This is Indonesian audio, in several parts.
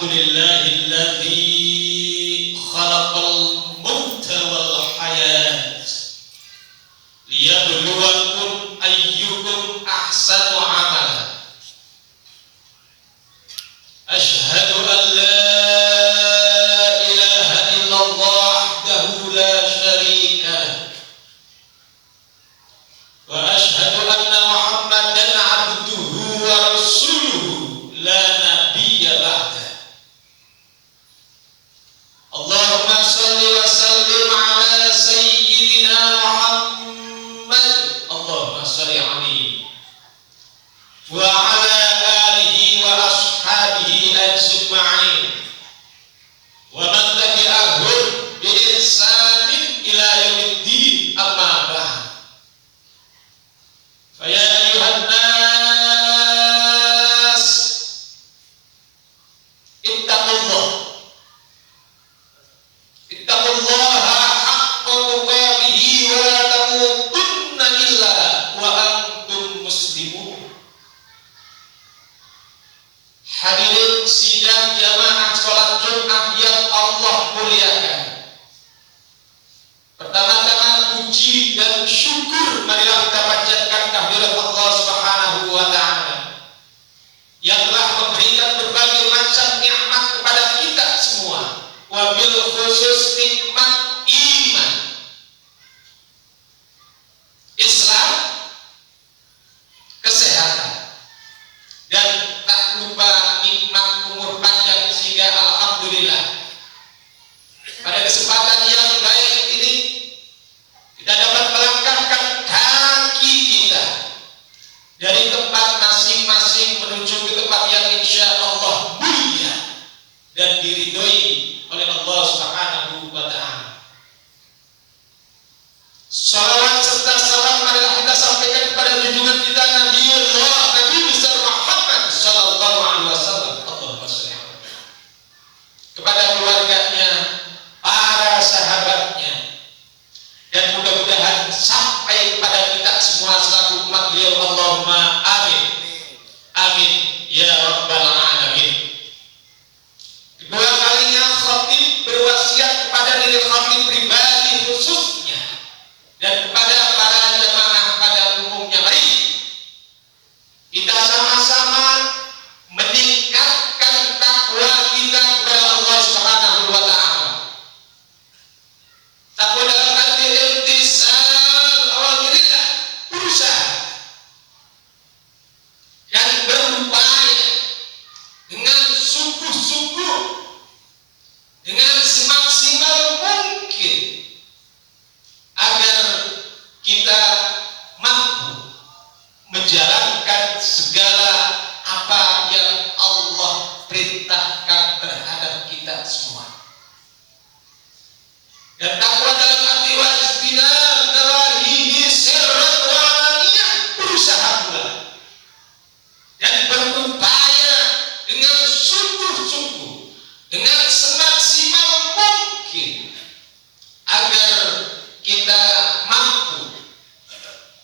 Alhamdulillahilladzi khalaqal mauta wal hayat liyabluwakum ayyukum ahsanu amala. Asyhadu an la ilaha illallah wahdahu la syarika lah wa asyhadu anna Muhammadan abduhu wa rasuluhu la nabiyya ba'da. Allahumma salli wa sallim ala sayyidina Muhammad. Allahumma salli alaihi wa ala alihi wa ashabihi ajma'in wa man tabi'ahum bi ihsanin ila yaumiddin, amma ba'd. Fa ya ayyuhan nas ittaqullaha haqqa tuqatih wa la tamutunna illa wa antum muslimun. Hadirin sidang jamaah salat Jumat yang Allah muliakan, pertama-tama puji dan syukur marilah kita panjatkan kehadirat Allah Subhanahu wa taala yang telah memberikan berbagai macam nikmat kepada kita semua, wabil khusus nikmat iman, Islam, kesehatan, dan tak lupa nikmat umur panjang, sehingga alhamdulillah pada kesempatan yang baik ini kita dapat melangkahkan kaki kita dari tempat masing-masing menuju ke tempat yang insya Allah mulia dan diridhoi oleh Allah Subhanahu wa ta'ala. Salawat serta salam marilah kita sampaikan kepada junjungan kita Nabiullah Nabi besar Muhammad sallallahu alaihi wasallam. Allahumma shalli alaihi, kepada keluarganya, para sahabatnya, dan mudah-mudahan sampai kepada kita semua selaku umat beliau. Allahumma amin. Amin ya rabbal alamin. Kedua kalinya khatib berwasiat kepada diri khatib pribadi khususnya dan kepada para jamaah pada umumnya. Mari kita sama-sama meningkatkan takwa kita kepada Allah Subhanahu wa taala. Takwa dalam arti intisal awamirillah, berusaha dan berupaya dengan sungguh-sungguh, dengan semaksimal mungkin agar kita mampu menjalankan segala apa yang Allah perintahkan terhadap kita semua. Dan takwa dalam arti wasbinar nawahihi sirran wa alaniyah, berusaha pula dan berupaya dengan sungguh-sungguh, dengan semaksimal mungkin agar kita mampu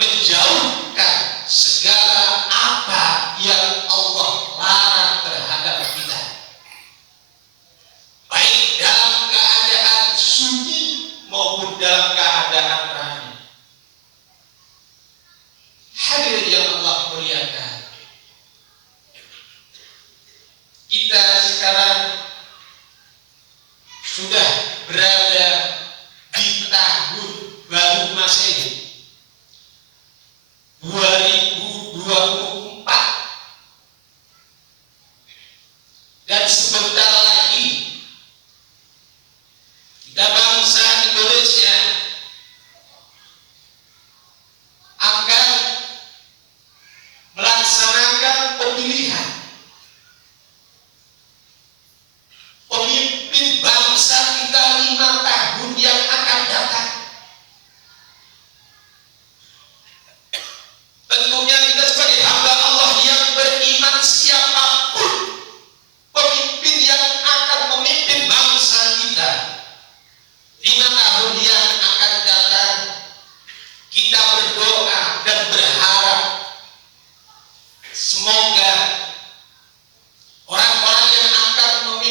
menjauhkan segala apa yang Allah larang terhadap kita, baik dalam keadaan sunyi maupun dalam keadaan rame. Hadirin yang Allah muliakan, kita sekarang sudah berada di tahun baru Masehi 2024, dan sebentar lagi kita bangsa Indonesia akan melaksanakan pemilihan pemimpin bangsa kita 5 tahun yang akan datang. Tentunya kita sebagai hamba Allah yang beriman, siapapun pemimpin yang akan memimpin bangsa kita 5 tahun yang akan datang, kita berdoa dan berharap semoga orang-orang yang akan memimpin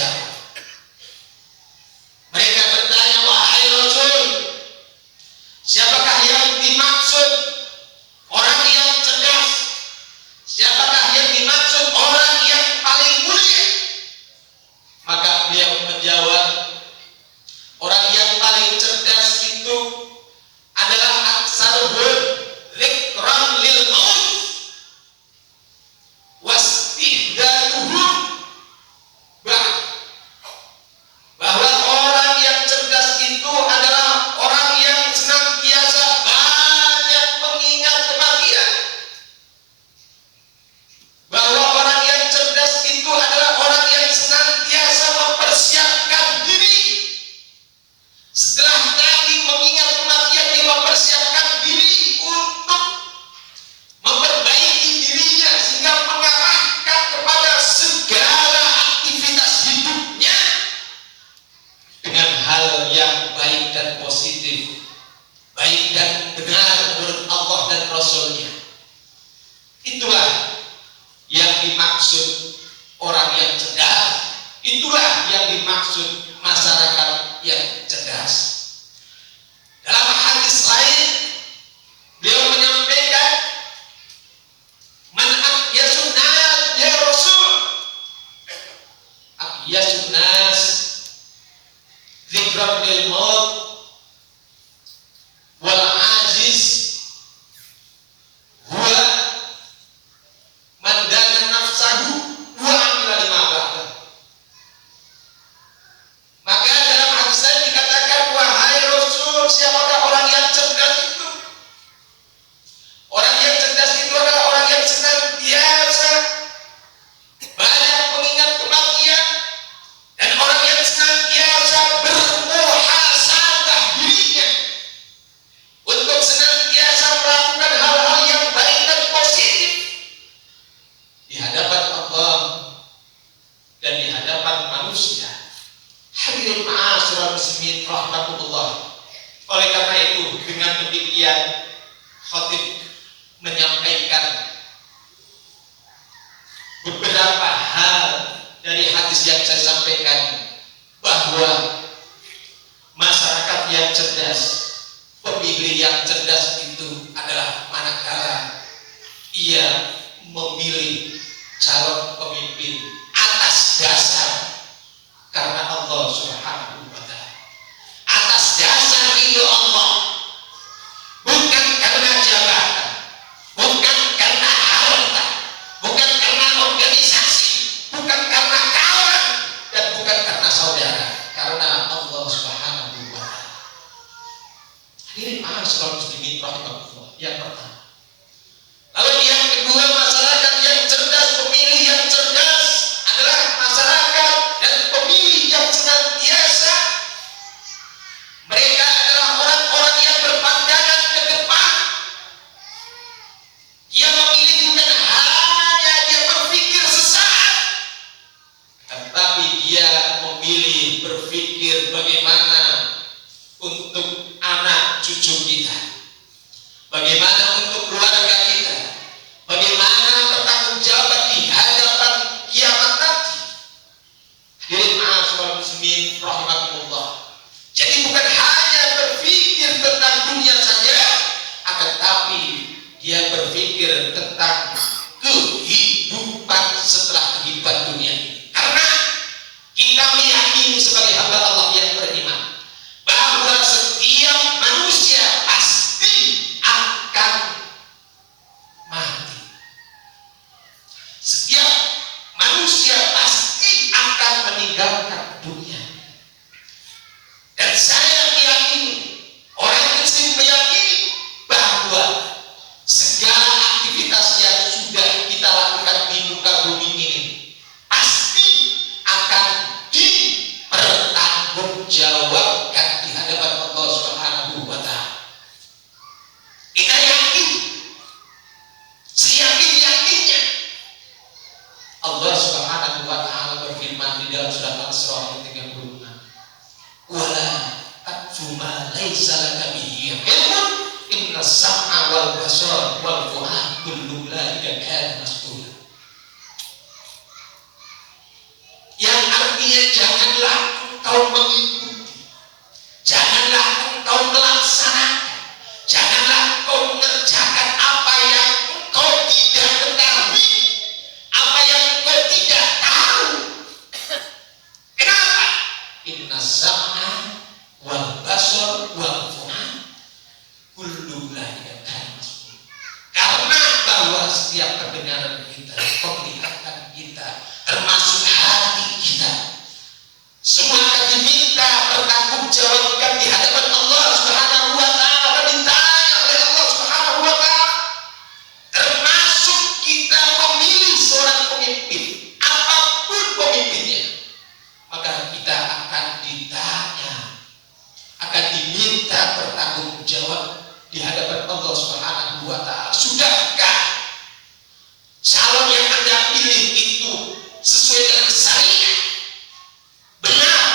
terjawab. Mereka bertanya, wahai Rasul, siapakah yang dimaksud orang yang cerdas? Siapakah yang dimaksud orang yang paling mulia? Maka beliau menjawab, orang yang paling cerdas itu adalah aksaruhum dzikran lil maut wastihdaduhum, bahwa orang yang cerdas itu adalah orang yang senantiasa banyak mengingat kematian. Bahwa orang yang cerdas itu adalah orang yang senantiasa mempersiapkan diri. Setelah tadi mengingat kematian, dia mempersiapkan diri untuk memperbaiki dirinya sehingga mengarahkan kepada segala aktivitas hidupnya dengan hal yang baik dan positif, baik dan benar menurut Allah dan Rasulnya. Itulah yang dimaksud orang yang cerdas. Itulah yang dimaksud masyarakat yang cerdas. Dalam hadis lain, beliau menyampaikan, man aqyasun nas ya Rasul, aqyasun nas dzikran lil maut wal aziz huwa man dana nafsahu wa amila lima ba'da. Maka dalam hadis lain dikatakan, wahai Rasul, siapakah orang yang cerdas itu? Orang yang cerdas itu adalah orang yang senantiasa banyak mengingat kematian dan orang yang senantiasa bermuhasabah dirinya untuk senantiasa melakukan hal-hal yang baik dan positif di hadapan Allah dan di hadapan manusia. Hadirin ma'asyiral muslimin rahimakumullah. Oleh karena itu, dengan demikian khatib menyampaikan beberapa hal dari hadis yang saya sampaikan, bahwa masyarakat yang cerdas, pemilih yang cerdas itu adalah manakala ia memilih calon pemimpin atas dasar karena Allah Subhanahu wa ta'ala, atas dasar ridho Allah, bukan karena jabatan, bukan karena harta, bukan karena organisasi, bukan karena kawan, dan bukan karena saudara, karena Allah Subhanahu wa ta'ala. Hadirin ma'asyiral muslimin rahimakumullah. Yang pertama. Lalu yang kedua, masyarakat yang cerdas, pemilih yang cerdas adalah masyarakat dan pemilih yang senantiasa, mereka adalah orang-orang yang berpandangan ke depan. Dia memilih bukan hanya dia berpikir sesaat, tetapi dia memilih berpikir bagaimana untuk anak cucu kita, bagaimana untuk keluarga kita, bagaimana bertanggung jawab di hadapan kiamat nanti. Hadirin ma'asyiral muslimin rahimakumullah. Jadi bukan hanya berpikir tentang dunia saja, akan tapi dia berpikir tentang kehidupan setelah kehidupan dunia ini. Karena kita meyakini sebagai hamba Allah yang beriman bahwa setiap manusia pasti akan mati. Setiap manusia pasti akan meninggalkan dunia. Dan saya meyakini, orang Muslim meyakini bahwa segala aktivitas yang sudah kita lakukan di muka bumi ini pasti akan dipertanggungjawabkan di hadapan Allah Subhanahu wa ta'ala. Kita yakin, seyakin-yakinnya. Allah Subhanahu wa ta'ala berfirman di dalam surat Al-Isra ayat 36, wala taqfu ma laysa laka bihi ilmun inna sam'a wal basara wal fu'ad kullu ulaika kana mas'ula. Yang artinya engkau mengikuti, janganlah engkau melaksanakan, janganlah engkau mengerjakan apa yang engkau tidak ketahui, apa yang engkau tidak tahu. Kenapa? Inna sam'a wal basar wal fu'ad kullu ulaika kana mas'ul. Karena bahwa setiap pendengaran kita, penglihatan kita, termasuk hati kita, semua akan diminta pertanggungjawabkan di hadapan Allah Subhanahu wa taala, akan ditanya oleh Allah Subhanahu wa taala. Termasuk kita memilih seorang pemimpin, apapun pemimpinnya, maka kita akan ditanya, akan diminta bertanggungjawab di hadapan Allah Subhanahu wa taala. Sudahkah calon yang Anda pilih itu sesuai dengan syariat, benar,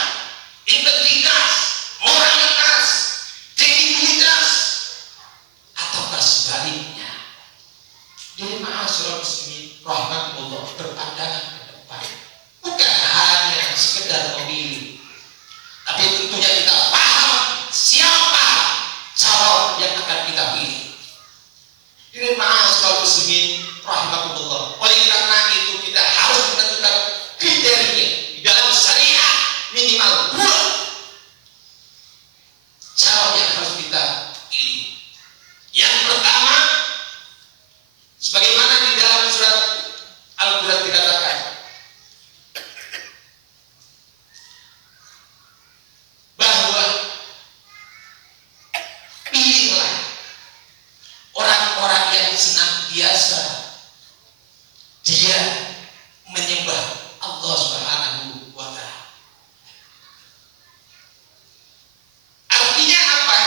integritas, moralitas, kredibilitas, ataukah sebaliknya? Jadi ma'asyiral muslimin rahmatullah, berpandangan ke depan, bukan hanya sekedar memilih, tapi tentunya kita paham siapa calon yang akan kita pilih. Jadi ma'asyiral muslimin rahmatullah, oleh karena itu kita harus menentukan kriteria di dalam syariat, minimal 2 calon yang harus kita pilih. Yang pertama, sebagaimana di dalam surat Al-Quran dikatakan, bahwa pilihlah orang-orang yang senantiasa dia menyembah Allah Subhanahu wa taala. Artinya apa?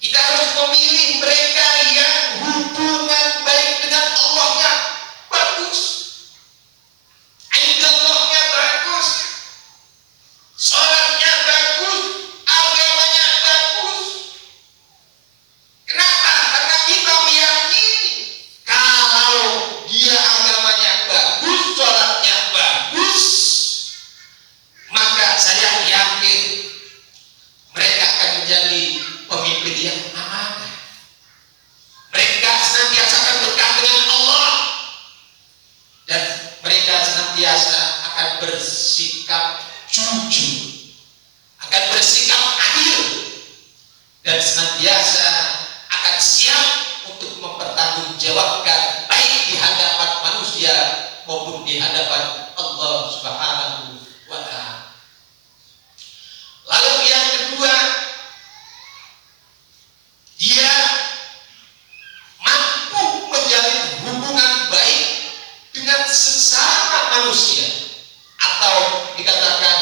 Kita harus memilih mereka yang hubungan baik dengan Allahnya bagus, ibadahnya bagus, sholatnya bagus, agamanya bagus. Kenapa? Karena kita meyakini kalau dia agamanya bagus, sholatnya bagus, maka saya yakin mereka akan menjadi pemimpin yang amanah. Mereka senantiasa akan dekat dengan Allah, dan mereka senantiasa akan bersikap jujur, akan bersikap adil, dan senantiasa akan siap untuk mempertanggungjawabkan baik di hadapan manusia maupun di hadapan Allah Subhanahu wa taala. Lalu yang kedua, dia mampu menjalin hubungan baik dengan sesama manusia, atau dikatakan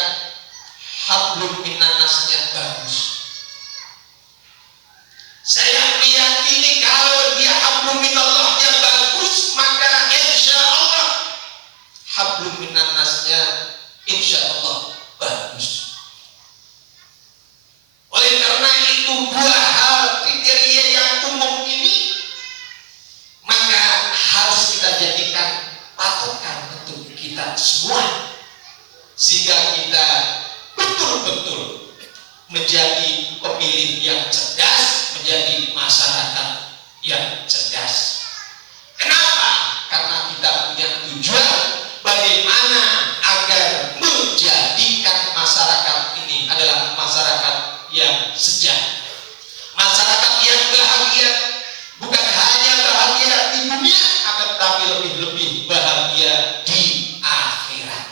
hablum minannasnya bagus. Saya meyakini kalau dia hablum minallahnya bagus, maka insya Allah hablum minannasnya insya Allah bagus. Oleh karena itu 2 hal kriteria yang umum ini maka harus kita jadikan patokan untuk kita semua, sehingga kita betul-betul menjadi pemilih yang cerdas, menjadi masyarakat yang cerdas. Kenapa? Karena kita punya tujuan bagaimana agar menjadikan masyarakat ini adalah masyarakat yang sejahtera, masyarakat yang bahagia, bukan hanya bahagia di dunia, akan tetapi lebih-lebih bahagia di akhirat.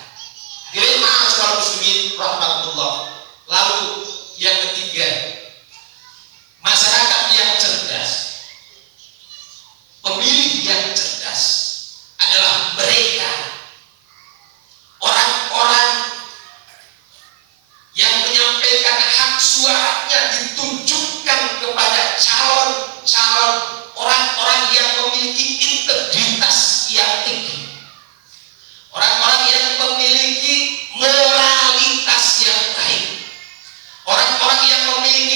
Jadi ma'asyiral muslimin rahmatullah. Lalu yang ketiga, masyarakat yang cerdas, pemilih yang cerdas adalah mereka orang-orang yang menyampaikan hak suaranya ditunjukkan kepada calon-calon orang-orang yang memiliki integritas yang tinggi, orang-orang yang memiliki moralitas yang baik, orang-orang yang memiliki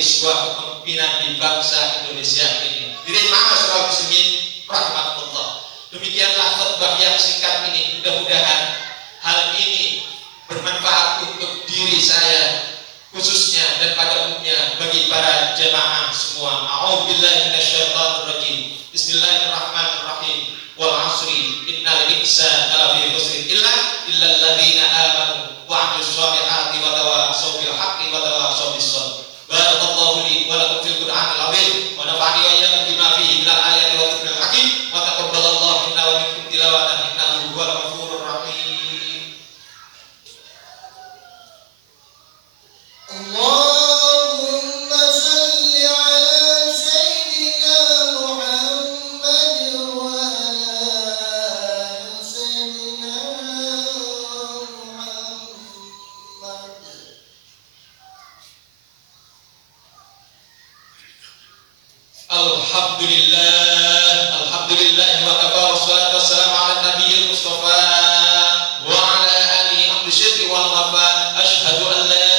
mengakhiri sebuah kepemimpinan di bangsa Indonesia ini. Diterima saudara muslimin rahmatullah. Demikianlah khutbah yang singkat ini. Mudah-mudahan hal ini bermanfaat untuk diri saya khususnya dan pada umumnya bagi para jemaah semua. A'udzubillahi minasyaitonirrajim. Bismillahirrahmanirrahim. Wal 'asri innal insana lafi khusrin illal ladzina amanu wa 'amilus shalihati wa tawassaw bil haqqi wa tawassaw bis sabr. Barakallahu li wa lakum fil Qur'anil 'azim wa nafa'ani wa iyyakum bima fihi minal ayati wa dzikril hakim wa taqabbalallahu minna wa minkum tilawatan innahu huwal ghafurur rahim. Allahumma shalli ala sayyidina Muhammad wa ala sayyidina Muhammad. Alhamdulillah wa kafa wassalatu wassalamu ala nabiyil mustafa wa ala alihi ahli syirki wal ghafa. Asyhadu an la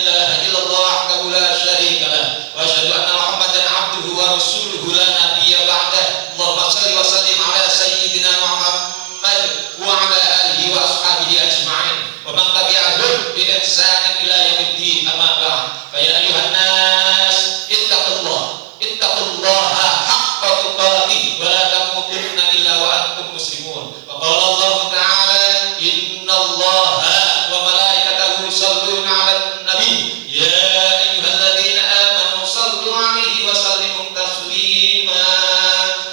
ilaha illallah wahdahu la syarika lah wa asyhadu anna Muhammadan abduhu wa rasuluhu la nabiyya ba'dah. Allahumma shalli wa sallim ala sayyidina Muhammad wa ala alihi wa ashabihi ajma'in wa man tabi'ahum bi ihsanin ila yaumiddin. Amma ba'd. Fa ya ayuhan nas ittaqullaha haqqa tuqatih wa la tamutunna illa wa antum muslimun. Wa qala Allah ta'ala innallaha wa malaikatahu yusholluna 'alan nabi ya ayyuhalladzina amanu shallu 'alaihi wa sallimu taslima.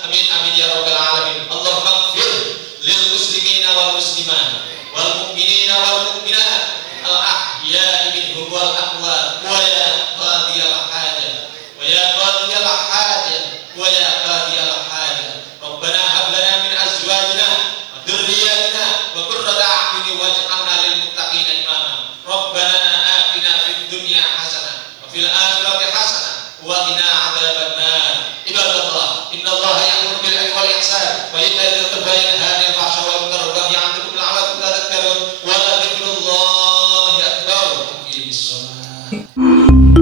Amin amin ya rabbal alamin. Allahumma ighfir lil muslimina wal muslimat wal mu'minina wal mu'minat al ahya'i minhum wal amwat wa ya qadiyal hajat wa ya qadiyal hajat wa ya qadiyal hajat. Rabbana hab lana min azwajina wa dhurriyyatina wa qurrata a'yunin waj'alna lil muttaqina imama. Rabbana atina fid dunya hasanah wa fil akhirati hasanah wa qina adzaban nar. Ibadallah, innallaha ya'muru bil 'adli wal ihsan wa ita'i dzil qurba wa yanha 'anil fahsya'i wal munkari wa ya'idhukum la'allakum tadhakkarun. Wa la dzikrullahi akbar. Aqimis shalah.